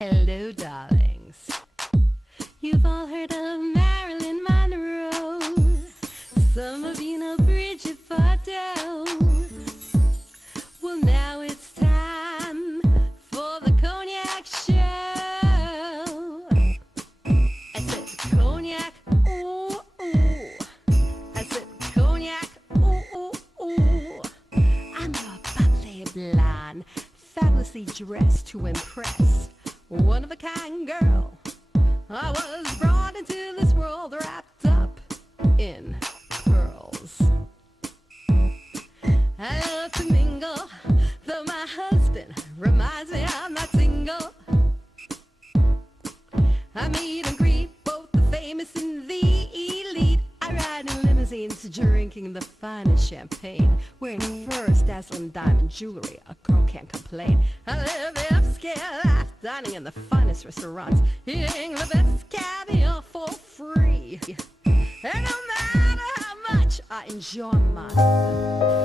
Hello, darlings. You've all heard of Marilyn Monroe. Some of you know Bridget Bardot. Well, now it's time for the Cognac show. I said Cognac, ooh, ooh. I said Cognac, ooh, ooh, ooh. I'm a bubbly blonde, fabulously dressed to impress. One of a kind girl. I was brought into this world wrapped up in pearls. I love to mingle, though my husband reminds me I'm not single. I meet and greet both the famous and the elite. I ride in limousines, drinking the finest champagne, wearing furs, dazzling diamond jewelry. A girl can't complain. I live the upscale life, dining in the finest restaurants, eating the best caviar for free. And no matter how much I enjoy myself.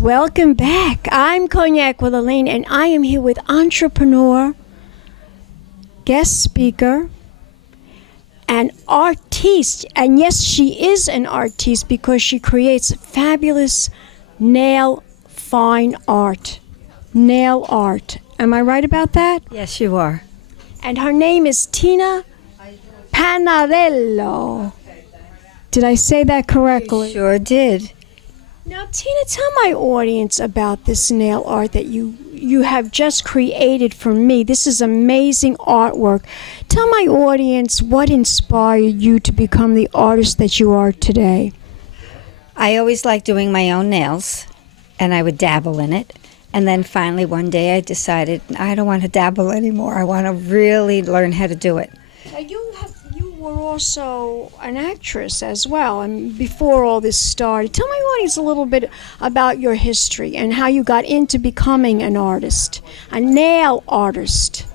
Welcome back. I'm Cognac Wellerlane, and I am here with entrepreneur, guest speaker, and artiste. And yes, she is an artiste because she creates fabulous fine art. Nail art. Am I right about that? Yes, you are. And her name is Tina Panariello. Did I say that correctly? You sure did. Now, Tina, tell my audience about this nail art that you have just created for me. This is amazing artwork. Tell my audience what inspired you to become the artist that you are today. I always liked doing my own nails, and I would dabble in it. And then finally one day I decided I don't want to dabble anymore. I want to really learn how to do it. Now you were also an actress as well, and before all this started. Tell my audience a little bit about your history and how you got into becoming an artist, a nail artist.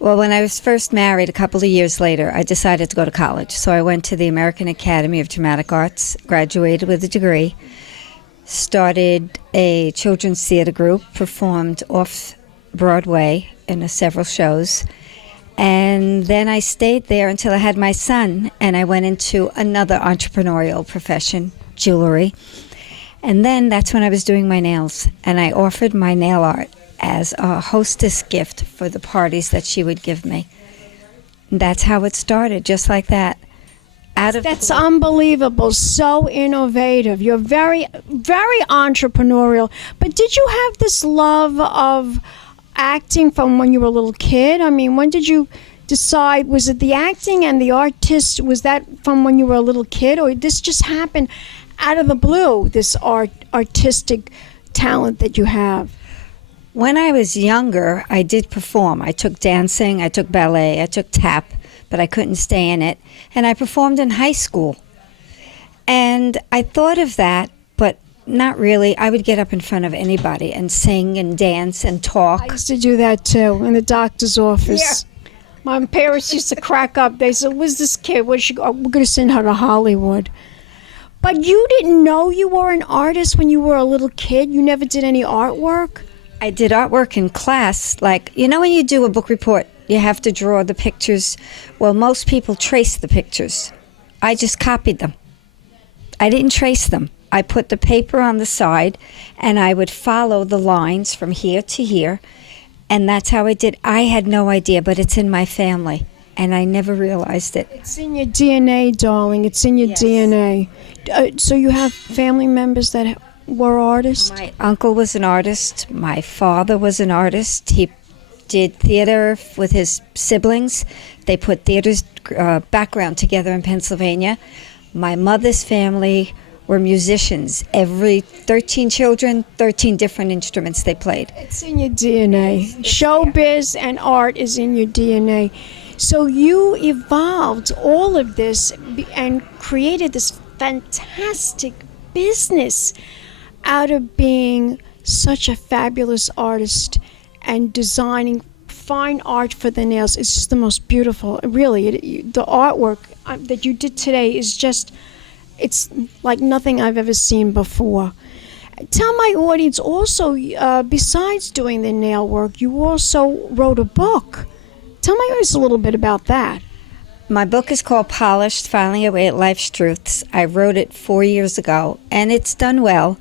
Well, when I was first married a couple of years later, I decided to go to college. So I went to the American Academy of Dramatic Arts, graduated with a degree, started a children's theater group, performed off Broadway in several shows. And then I stayed there until I had my son, and I went into another entrepreneurial profession, jewelry. And then that's when I was doing my nails, and I offered my nail art as a hostess gift for the parties that she would give me. And that's how it started, just like that. That's unbelievable. So innovative. You're very, very entrepreneurial. But did you have this love of acting from when you were a little kid? I mean, when did you decide? Was it the acting and the artist? Was that from when you were a little kid, or this just happened out of the blue? This artistic talent that you have. When I was younger, I did perform. I took dancing, I took ballet, I took tap, but I couldn't stay in it. And I performed in high school. And I thought of that, but not really. I would get up in front of anybody and sing and dance and talk. I used to do that too in the doctor's office. Yeah. My parents used to crack up. They said, "Where's this kid? We're going to send her to Hollywood." But you didn't know you were an artist when you were a little kid? You never did any artwork? I did artwork in class. Like, you know when you do a book report, you have to draw the pictures? Well, most people trace the pictures. I just copied them. I didn't trace them. I put the paper on the side, and I would follow the lines from here to here, and that's how I did. I had no idea, but it's in my family, and I never realized it. It's in your DNA, darling. It's in your Yes. DNA. So you have family members that were artists? My uncle was an artist. My father was an artist. He did theater with his siblings. They put theater's background together in Pennsylvania. My mother's family were musicians. Every 13 children, 13 different instruments they played. It's in your DNA. Showbiz and art is in your DNA. So you evolved all of this and created this fantastic business out of being such a fabulous artist and designing fine art for the nails. It's just the most beautiful. Really, the artwork that you did today is just, it's like nothing I've ever seen before. Tell my audience also, besides doing the nail work, you also wrote a book. Tell my audience a little bit about that. My book is called Polished, Filing Away at Life's Truths. I wrote it 4 years ago, and it's done well.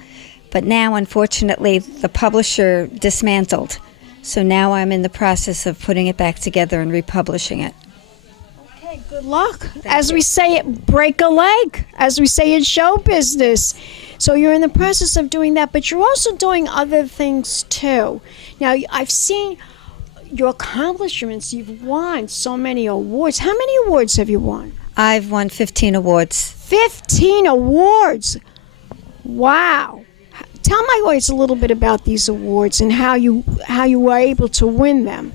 But now, unfortunately, the publisher dismantled. So now I'm in the process of putting it back together and republishing it. Okay, good luck. As we say it, break a leg, as we say in show business. So you're in the process of doing that, but you're also doing other things too. Now, I've seen your accomplishments. You've won so many awards. How many awards have you won? I've won 15 awards. 15 awards. Wow. Tell my audience a little bit about these awards and how you were able to win them.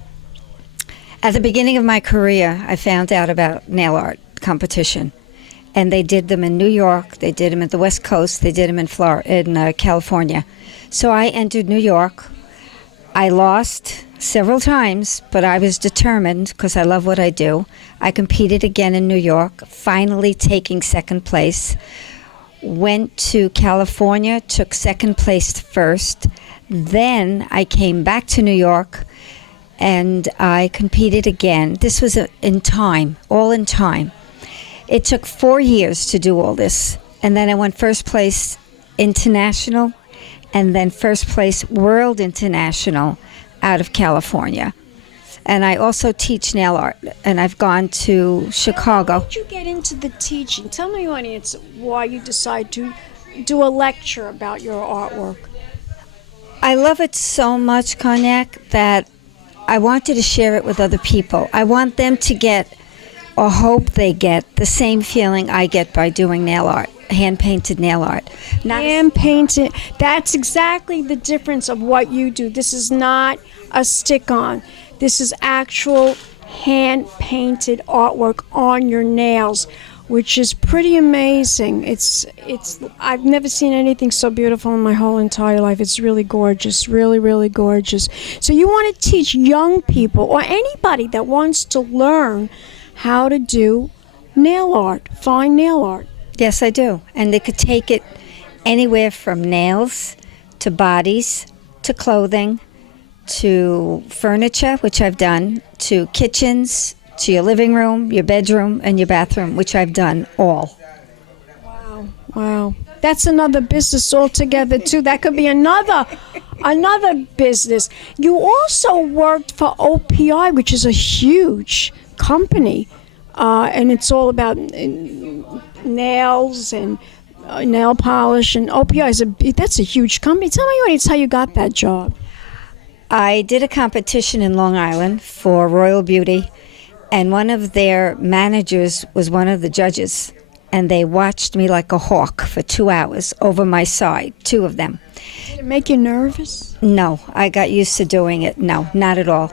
At the beginning of my career, I found out about nail art competition. And they did them in New York, they did them at the West Coast, they did them in California. So I entered New York. I lost several times, but I was determined because I love what I do. I competed again in New York, finally taking second place. Went to California, took second place first. Then I came back to New York and I competed again. This was in time, all in time. It took 4 years to do all this. And then I won first place international and then first place world international out of California. And I also teach nail art, and I've gone to Chicago. How did you get into the teaching? Tell my audience why you decided to do a lecture about your artwork. I love it so much, Cognac, that I wanted to share it with other people. I want them to get, or hope they get, the same feeling I get by doing nail art. hand-painted nail art. Hand painted. That's exactly the difference of what you do. This is not a stick-on. This is actual hand painted artwork on your nails, which is pretty amazing. It's I've never seen anything so beautiful in my whole entire life. It's really gorgeous, really, really gorgeous. So you want to teach young people or anybody that wants to learn how to do nail art, fine nail art. Yes, I do. And they could take it anywhere from nails to bodies to clothing to furniture, which I've done, to kitchens, to your living room, your bedroom, and your bathroom, which I've done all. Wow. That's another business altogether, too. That could be another business. You also worked for OPI, which is a huge company, and it's all about nails and nail polish. And OPI that's a huge company. Tell me how you got that job. I did a competition in Long Island for Royal Beauty, and one of their managers was one of the judges, and they watched me like a hawk for 2 hours over my side, 2 of them. Did it make you nervous? No, I got used to doing it. No, not at all.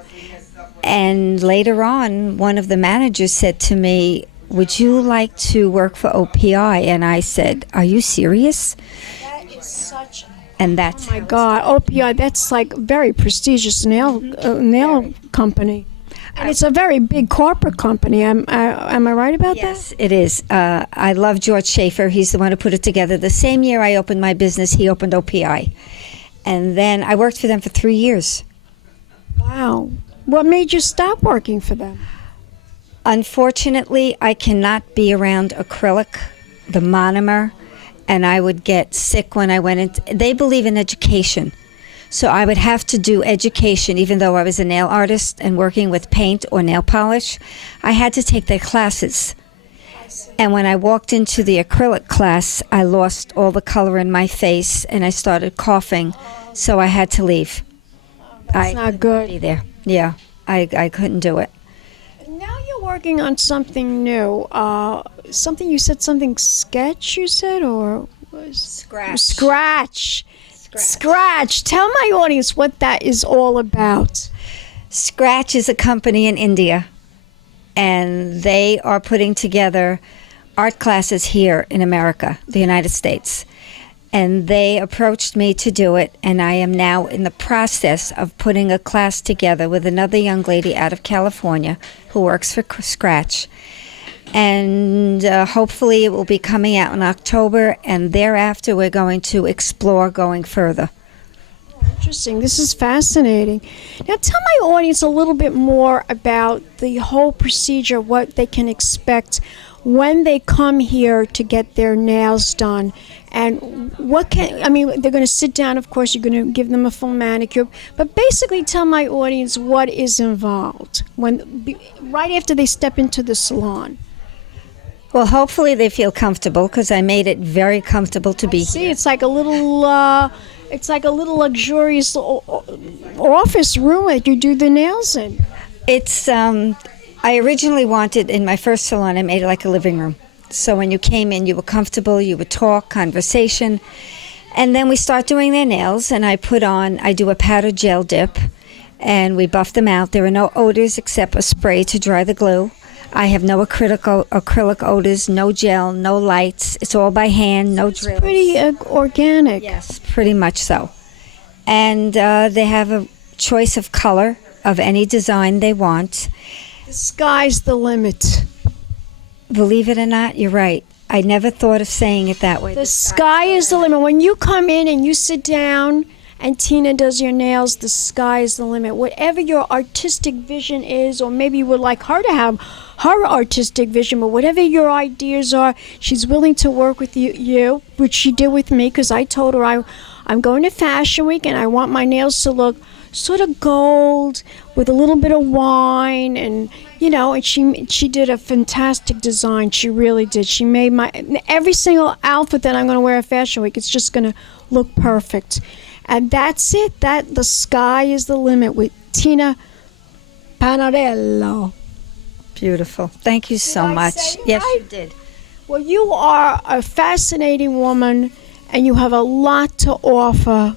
And later on, one of the managers said to me, "Would you like to work for OPI?" And I said, "Are you serious?" That is such And that's Oh my God, OPI, that's like a very prestigious nail company. And it's a very big corporate company. Am I right about that? Yes, it is. I love George Schaefer. He's the one who put it together. The same year I opened my business, he opened OPI. And then I worked for them for 3 years. Wow. What made you stop working for them? Unfortunately, I cannot be around acrylic, the monomer, and I would get sick when I went into. They believe in education. So I would have to do education, even though I was a nail artist and working with paint or nail polish. I had to take their classes. And when I walked into the acrylic class, I lost all the color in my face and I started coughing. So I had to leave. That's not good. Be there. Yeah, I couldn't do it. Now you're working on something new. Something sketch, you said, or? Scratch. Tell my audience what that is all about. Scratch is a company in India, and they are putting together art classes here in America, the United States. And they approached me to do it, and I am now in the process of putting a class together with another young lady out of California who works for Scratch. And hopefully it will be coming out in October, and thereafter we're going to explore going further. Interesting. This is fascinating. Now tell my audience a little bit more about the whole procedure, what they can expect when they come here to get their nails done. And they're going to sit down, of course, you're going to give them a full manicure, but basically tell my audience what is involved right after they step into the salon. Well, hopefully they feel comfortable, because I made it very comfortable to be See, here. it's like a little luxurious office room that you do the nails in. It's, I originally wanted, in my first salon, I made it like a living room. So when you came in, you were comfortable, you would talk, conversation. And then we start doing their nails, and I do a powder gel dip, and we buff them out. There are no odors except a spray to dry the glue. I have no acrylic odors, no gel, no lights. It's all by hand, no drills. It's pretty organic. Yes, pretty much so. And they have a choice of color of any design they want. The sky's the limit. Believe it or not, you're right. I never thought of saying it that way. The sky is the limit. When you come in and you sit down and Tina does your nails, the sky is the limit. Whatever your artistic vision is, or maybe you would like her to have her artistic vision, but whatever your ideas are, she's willing to work with you, which she did with me, because I told her I'm going to Fashion Week and I want my nails to look sort of gold with a little bit of wine, and and she did a fantastic design. She really did. She made every single outfit that I'm going to wear at Fashion Week, it's just going to look perfect. And that's it. The sky is the limit with Tina Panariello. Beautiful. Thank you so much. Yes, you did. Well, you are a fascinating woman, and you have a lot to offer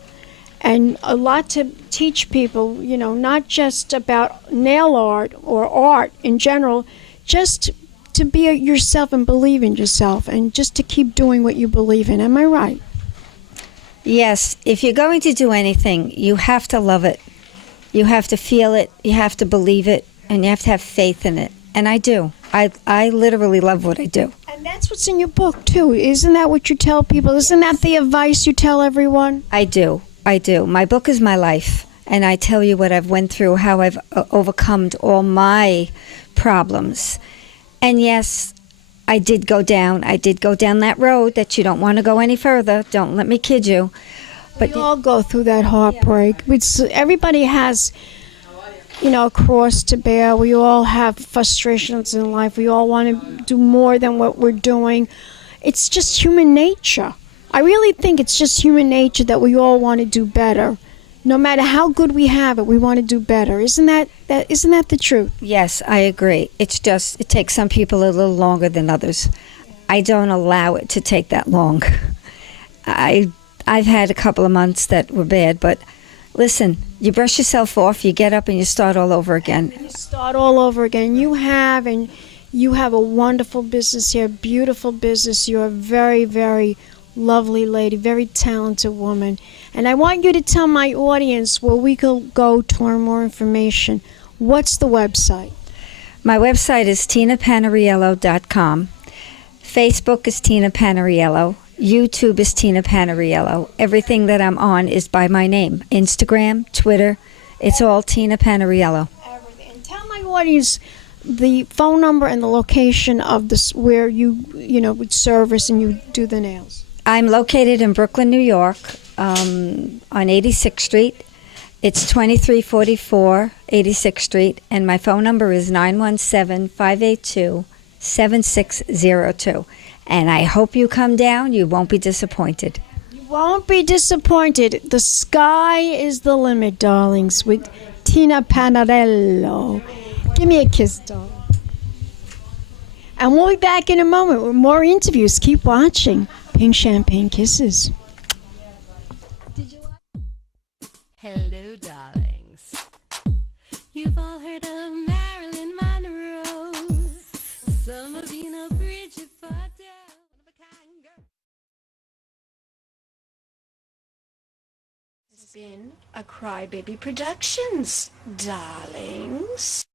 and a lot to teach people, you know, not just about nail art or art in general, just to be yourself and believe in yourself and just to keep doing what you believe in. Am I right? Yes, if you're going to do anything, you have to love it. You have to feel it, you have to believe it, and you have to have faith in it. And I do. I literally love what I do. And that's what's in your book, too. Isn't that what you tell people? Isn't that the advice you tell everyone? I do. I do. My book is my life. And I tell you what I've went through, how I've overcome all my problems. And yes, I did go down that road that you don't want to go any further. Don't let me kid you. But we all go through that heartbreak. Everybody has, you know, a cross to bear. We all have frustrations in life. We all want to do more than what we're doing. It's just human nature. I really think it's just human nature that we all want to do better. No matter how good we have it, we want to do better. Isn't that the truth? Yes, I agree. It's just, it takes some people a little longer than others. I don't allow it to take that long. I've had a couple of months that were bad, but listen, you brush yourself off, you get up, and you start all over again. You start all over again. You have a wonderful business here, beautiful business. You're a very, very lovely lady, very talented woman. And I want you to tell my audience where we could go to learn more information. What's the website? My website is tinapanariello.com. Facebook is Tina Panariello. YouTube is Tina Panariello. Everything that I'm on is by my name. Instagram, Twitter, it's all Tina Panariello. Everything. And tell my audience the phone number and the location of this where you would service and you do the nails. I'm located in Brooklyn, New York, on 86th Street. It's 2344 86th Street, and my phone number is 917-582-7602. And I hope you come down. You won't be disappointed. You won't be disappointed. The sky is the limit, darlings, with Tina Panariello. Give me a kiss, darling. And we'll be back in a moment with more interviews. Keep watching. Pink Champagne Kisses. Hello, darlings. You've all heard of Marilyn Monroe. Some of you know Bridget Fordell. It's been a Crybaby Productions, darlings.